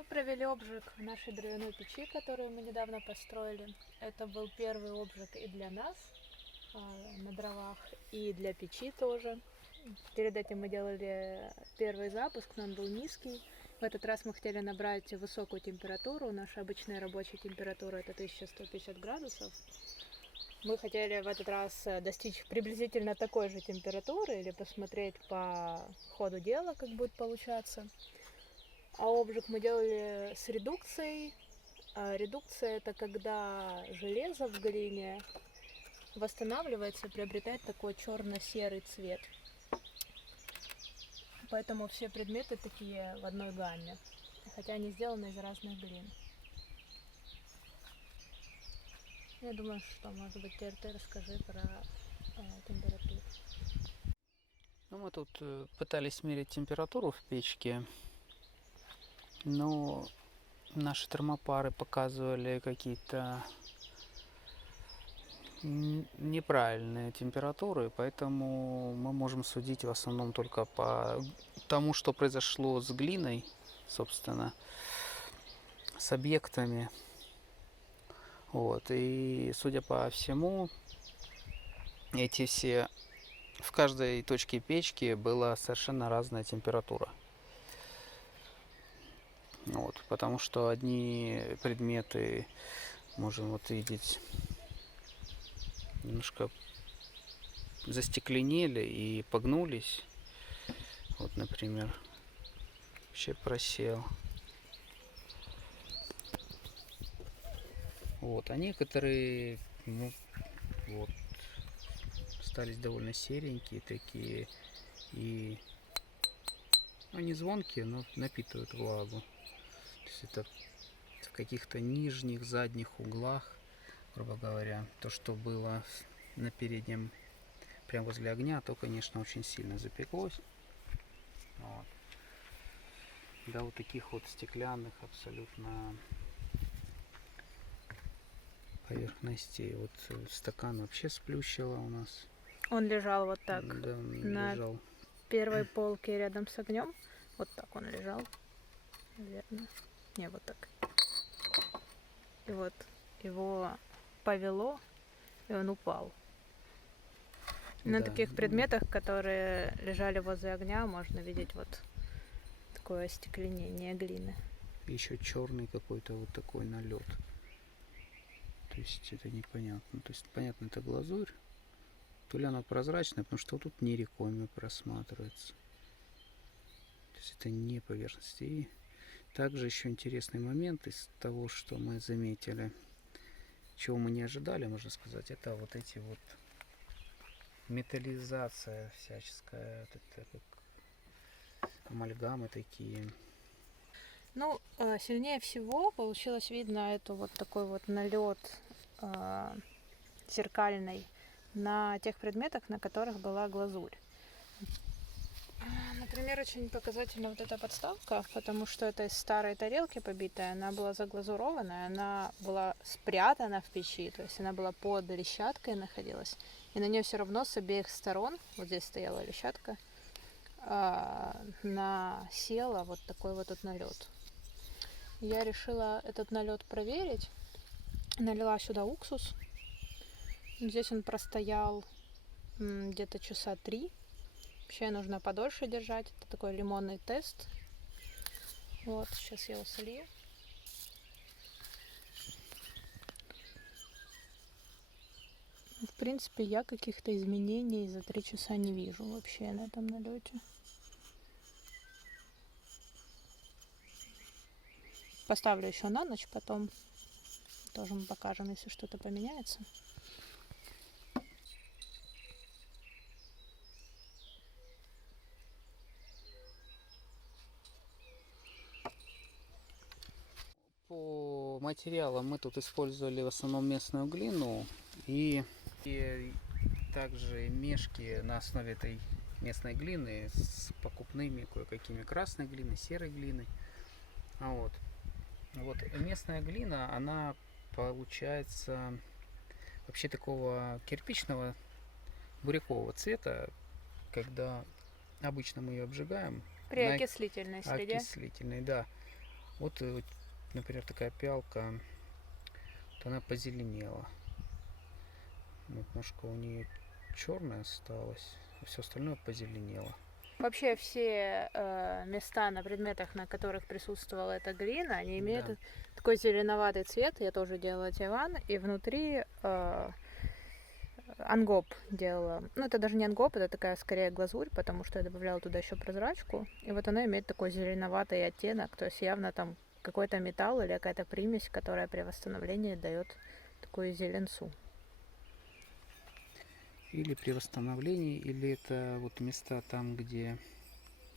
Мы провели обжиг в нашей дровяной печи, которую мы недавно построили. Это был первый обжиг и для нас на дровах, и для печи тоже. Перед этим мы делали первый запуск, но он был низкий. В этот раз мы хотели набрать высокую температуру. Наша обычная рабочая температура это 1150 градусов. Мы хотели в этот раз достичь приблизительно такой же температуры или посмотреть по ходу дела, как будет получаться. А обжиг мы делали с редукцией. Редукция это когда железо в глине восстанавливается и приобретает такой черно-серый цвет. Поэтому все предметы такие в одной гамме, хотя они сделаны из разных глин. Я думаю, что, может быть, теперь ты расскажи про температуру. Ну, мы тут пытались мерить температуру в печке, но наши термопары показывали какие-то неправильные температуры, поэтому мы можем судить в основном только по тому, что произошло с глиной, собственно, с объектами. Вот. И судя по всему, эти все в каждой точке печки была совершенно разная температура. Вот, потому что одни предметы можем вот видеть немножко застекленели и погнулись. Вот, например, вообще просел. Вот, а некоторые, ну, вот, остались довольно серенькие такие. И они звонкие, но напитывают влагу. То есть это в каких-то нижних, задних углах, грубо говоря, то, что было на переднем, прямо возле огня, то, конечно, очень сильно запеклось. Вот. До вот таких вот стеклянных абсолютно поверхностей. Вот стакан вообще сплющило у нас. Он лежал вот так, Да, он на лежал. первой полке рядом с огнем. Вот так он лежал, наверное. Не, вот так. И вот его повело, и он упал. На Да. таких предметах, которые лежали возле огня, можно видеть вот такое остекленение глины. Еще черный какой-то вот такой налет. То есть это непонятно. То есть понятно, это глазурь. То ли она прозрачная, потому что вот тут нерекоми просматривается. То есть это не поверхность. И также еще интересный момент из того, что мы заметили, чего мы не ожидали, можно сказать, это вот эти вот металлизация всяческая, вот это как амальгамы такие. Ну, сильнее всего получилось видно это вот такой вот налет зеркальный на тех предметах, на которых была глазурь. Например, очень показательна вот эта подставка, потому что это из старой тарелки побитая, она была заглазурованная, она была спрятана в печи, то есть она была под лещаткой находилась, и на нее все равно с обеих сторон, вот здесь стояла лещатка, насела вот такой вот тут налет. Я решила этот налет проверить, налила сюда уксус, здесь он простоял где-то часа 3. Вообще нужно подольше держать. Это такой лимонный тест. Вот, сейчас я его солью. В принципе, я каких-то изменений за 3 часа не вижу вообще на этом налете. Поставлю еще на ночь, потом тоже мы покажем, если что-то поменяется. По материалам мы тут использовали в основном местную глину и также мешки на основе этой местной глины с покупными кое-какими красной глиной, серой глиной. Вот. Вот местная глина, она получается вообще такого кирпичного бурякового цвета, когда обычно мы ее обжигаем. При окислительной среде. Окислительной, да. Вот, например, такая пиалка, вот она позеленела. Вот ножка у нее черная осталась, а все остальное позеленело. Вообще все места на предметах, на которых присутствовала эта глина, они имеют Да. такой зеленоватый цвет. Я тоже делала диван, и внутри ангоп делала. Ну, это даже не ангоп, это такая скорее глазурь, потому что я добавляла туда еще прозрачку. И вот она имеет такой зеленоватый оттенок, то есть явно там какой-то металл или какая-то примесь, которая при восстановлении дает такую зеленцу. Или при восстановлении, или это вот места там, где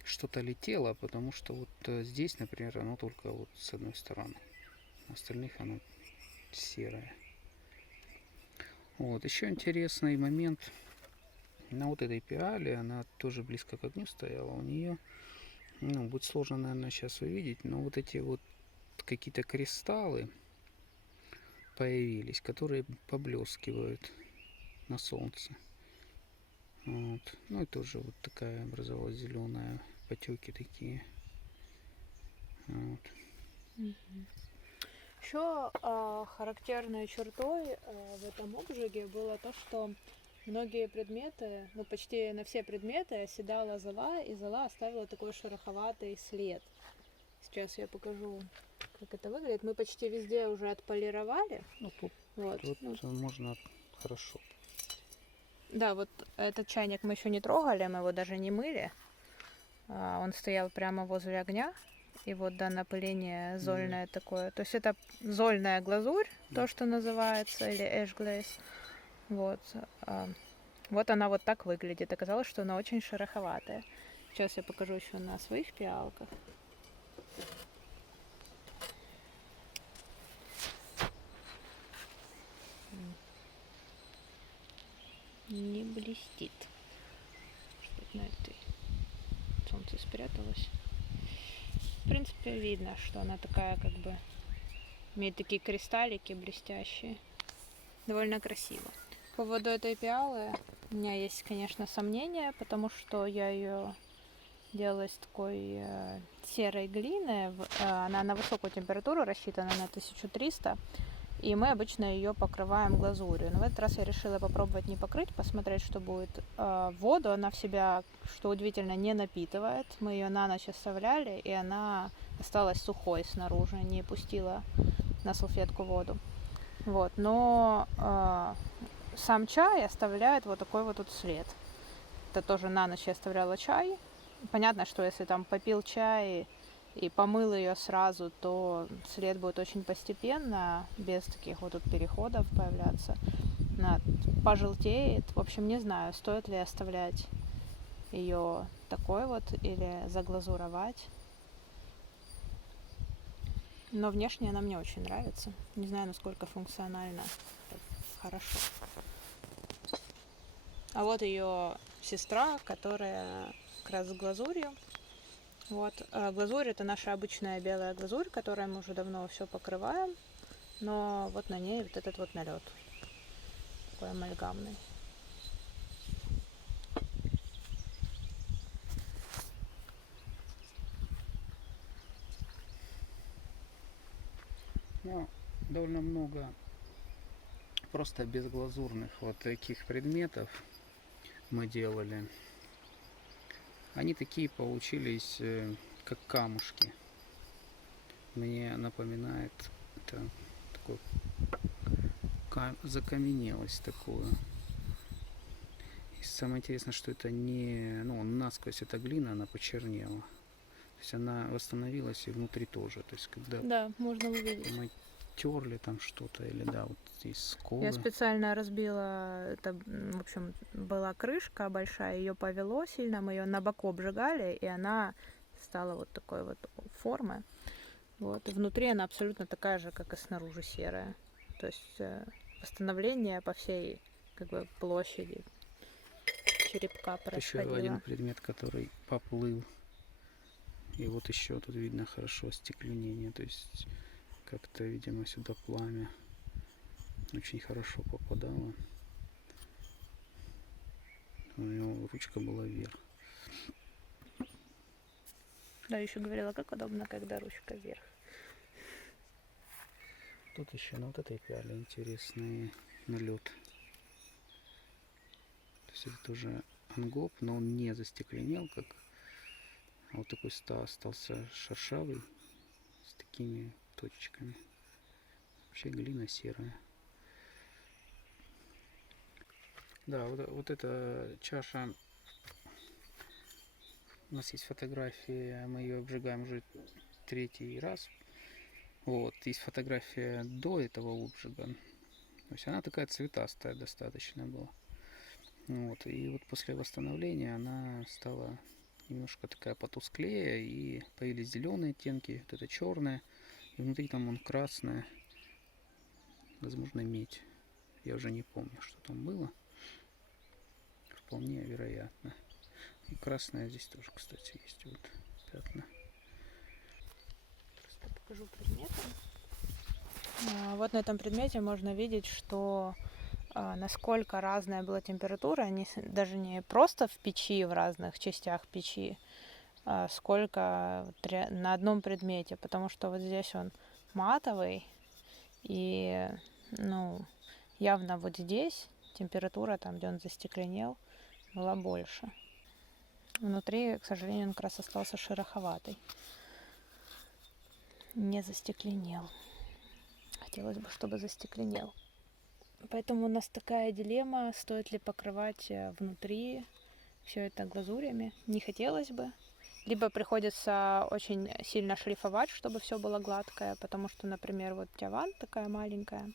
что-то летело, потому что вот здесь, например, оно только вот с одной стороны. На остальных оно серое. Вот, еще интересный момент. На вот этой пиале, она тоже близко к огню стояла, у нее, ну, будет сложно, наверное, сейчас увидеть, но вот эти вот какие-то кристаллы появились, которые поблескивают на солнце. Вот. Ну и тоже вот такая образовалась зеленая, потеки такие. Вот. Еще характерной чертой в этом обжиге было то, что многие предметы, ну почти на все предметы оседала зола, и зола оставила такой шероховатый след. Сейчас я покажу, как это выглядит. Мы почти везде уже отполировали. Ну тут, Вот. можно хорошо. Да, вот этот чайник мы еще не трогали, мы его даже не мыли. Он стоял прямо возле огня. И вот, да, напыление зольное такое. То есть это зольная глазурь, то, что называется, или ash glaze. Вот. Вот она вот так выглядит. Оказалось, что она очень шероховатая. Сейчас я покажу еще на своих пиалках. Не блестит. Что-то на этой солнце спряталось. В принципе, видно, что она такая, как бы, имеет такие кристаллики блестящие. Довольно красиво. По поводу этой пиалы у меня есть, конечно, сомнения, потому что я ее делала из такой серой глины. Она на высокую температуру рассчитана, на 1300. И мы обычно ее покрываем глазурью. Но в этот раз я решила попробовать не покрыть, посмотреть, что будет. Воду она в себя, что удивительно, не напитывает. Мы ее на ночь оставляли, и она осталась сухой снаружи, не пустила на салфетку воду. Вот. Но сам чай оставляет вот такой вот тут след. Это тоже на ночь я оставляла чай. Понятно, что если там попил чай и помыл ее сразу, то след будет очень постепенно, без таких вот тут переходов появляться. Она пожелтеет. В общем, не знаю, стоит ли оставлять ее такой вот или заглазуровать. Но внешне она мне очень нравится. Не знаю, насколько функционально. Хорошо. А вот ее сестра, которая как раз с глазурью. Вот. Глазурь — это наша обычная белая глазурь, которой мы уже давно все покрываем. Но вот на ней вот этот вот налет. Такой амальгамный. Ну, довольно много просто безглазурных вот таких предметов мы делали. Они такие получились, как камушки. Мне напоминает это такое закаменелость такую. И самое интересное, что это не, ну, насквозь эта глина, она почернела. То есть она восстановилась и внутри тоже. То есть когда Да, можно увидеть. мы терли там что-то, или да, вот здесь сколы. Я специально разбила, это, в общем, была крышка большая, ее повело сильно, мы ее на боку обжигали, и она стала вот такой вот формы. Вот. И внутри она абсолютно такая же, как и снаружи, серая. То есть восстановление по всей, как бы, площади черепка происходило. Еще один предмет, который поплыл. И вот еще тут видно хорошо остекленение. То есть как-то, видимо, сюда пламя очень хорошо попадало. У него ручка была вверх. Да, еще говорила, как удобно, когда ручка вверх. Тут еще на вот этой пиале интересный налет. То есть это тоже ангоп, но он не застекленел, как вот такой остался шершавый с такими точечками. Вообще глина серая. Да, вот эта чаша, у нас есть фотографии, мы ее обжигаем уже 3-й раз. Вот, есть фотография до этого обжига. То есть она такая цветастая достаточно была. Вот, и вот после восстановления она стала немножко такая потусклее, и появились зеленые оттенки, вот это черное, и внутри там он красное, возможно, медь. Я уже не помню, что там было. Вполне вероятно. И красное здесь тоже, кстати, есть вот пятна. Просто покажу предметы. Вот на этом предмете можно видеть, что насколько разная была температура, даже не просто в печи, в разных частях печи, сколько на одном предмете, потому что вот здесь он матовый, и явно вот здесь температура, там, где он застекленел, была больше. Внутри, к сожалению, он как раз остался шероховатый, не застекленел. Хотелось бы, чтобы застекленел. Поэтому у нас такая дилемма, стоит ли покрывать внутри все это глазурями. Не хотелось бы. Либо приходится очень сильно шлифовать, чтобы все было гладкое, потому что, например, вот тяван такая маленькая.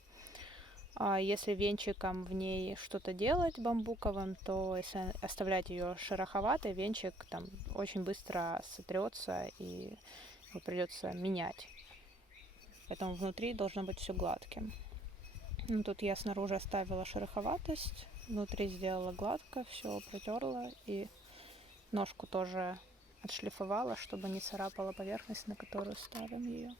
Если венчиком в ней что-то делать бамбуковым, то если оставлять ее шероховатой, венчик там очень быстро сотрется и его придется менять. Поэтому внутри должно быть все гладким. Тут я снаружи оставила шероховатость, внутри сделала гладко, все протерла и ножку тоже отшлифовала, чтобы не царапала поверхность, на которую ставим ее.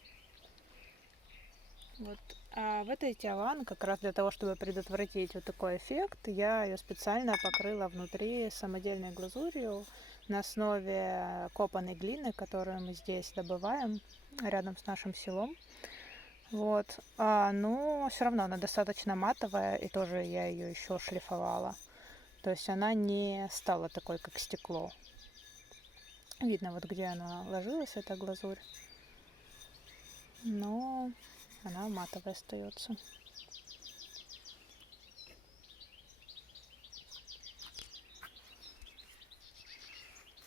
Вот. А в этой тяван, как раз для того, чтобы предотвратить вот такой эффект, я ее специально покрыла внутри самодельной глазурью на основе копаной глины, которую мы здесь добываем рядом с нашим селом. Вот. Но все равно она достаточно матовая, и тоже я ее еще шлифовала. То есть она не стала такой, как стекло. Видно, вот где она ложилась, эта глазурь. Но она матовая остается.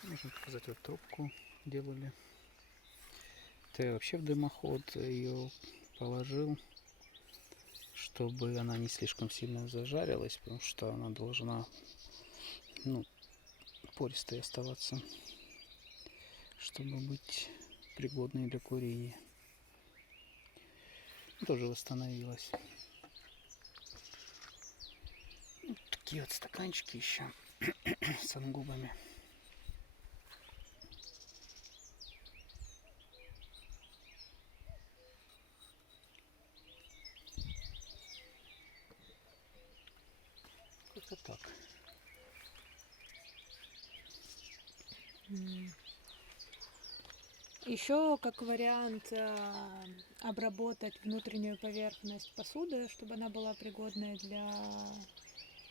Можно показать, вот трубку делали. Это я вообще в дымоход ее положил, чтобы она не слишком сильно зажарилась, потому что она должна, пористой оставаться, чтобы быть пригодной для курения. Тоже восстановилась. Вот такие вот стаканчики еще с ангубами. Как-то так. Еще как вариант обработать внутреннюю поверхность посуды, чтобы она была пригодной для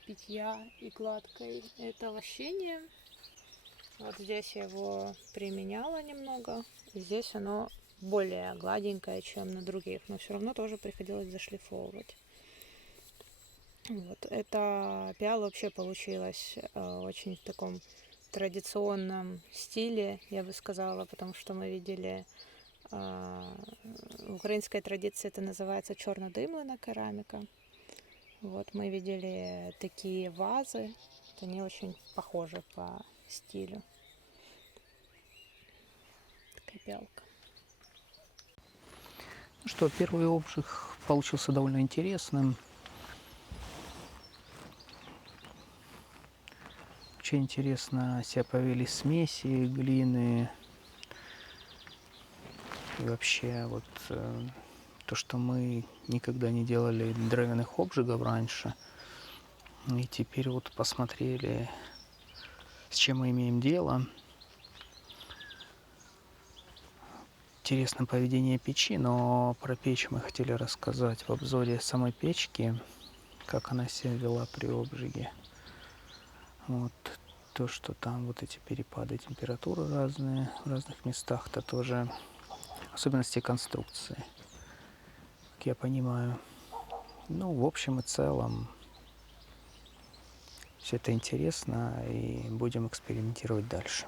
питья и гладкой. Это вощение. Вот здесь я его применяла немного. Здесь оно более гладенькое, чем на других, но все равно тоже приходилось зашлифовывать. Вот. Эта пиала вообще получилась очень в таком традиционном стиле, я бы сказала, потому что мы видели в украинской традиции это называется чорнодимлена керамика. Вот мы видели такие вазы, они очень похожи по стилю. Такая пиалка. Ну что, первый обжиг получился довольно интересным. Очень интересно себя повели смеси, глины. И вообще вот то, что мы никогда не делали дровяных обжигов раньше. И теперь вот посмотрели, с чем мы имеем дело. интересно поведение печи, но про печь мы хотели рассказать в обзоре самой печки, как она себя вела при обжиге. Вот то, что там вот эти перепады температуры разные в разных местах, это тоже особенности конструкции, как я понимаю. Ну, в общем и целом, все это интересно, и будем экспериментировать дальше.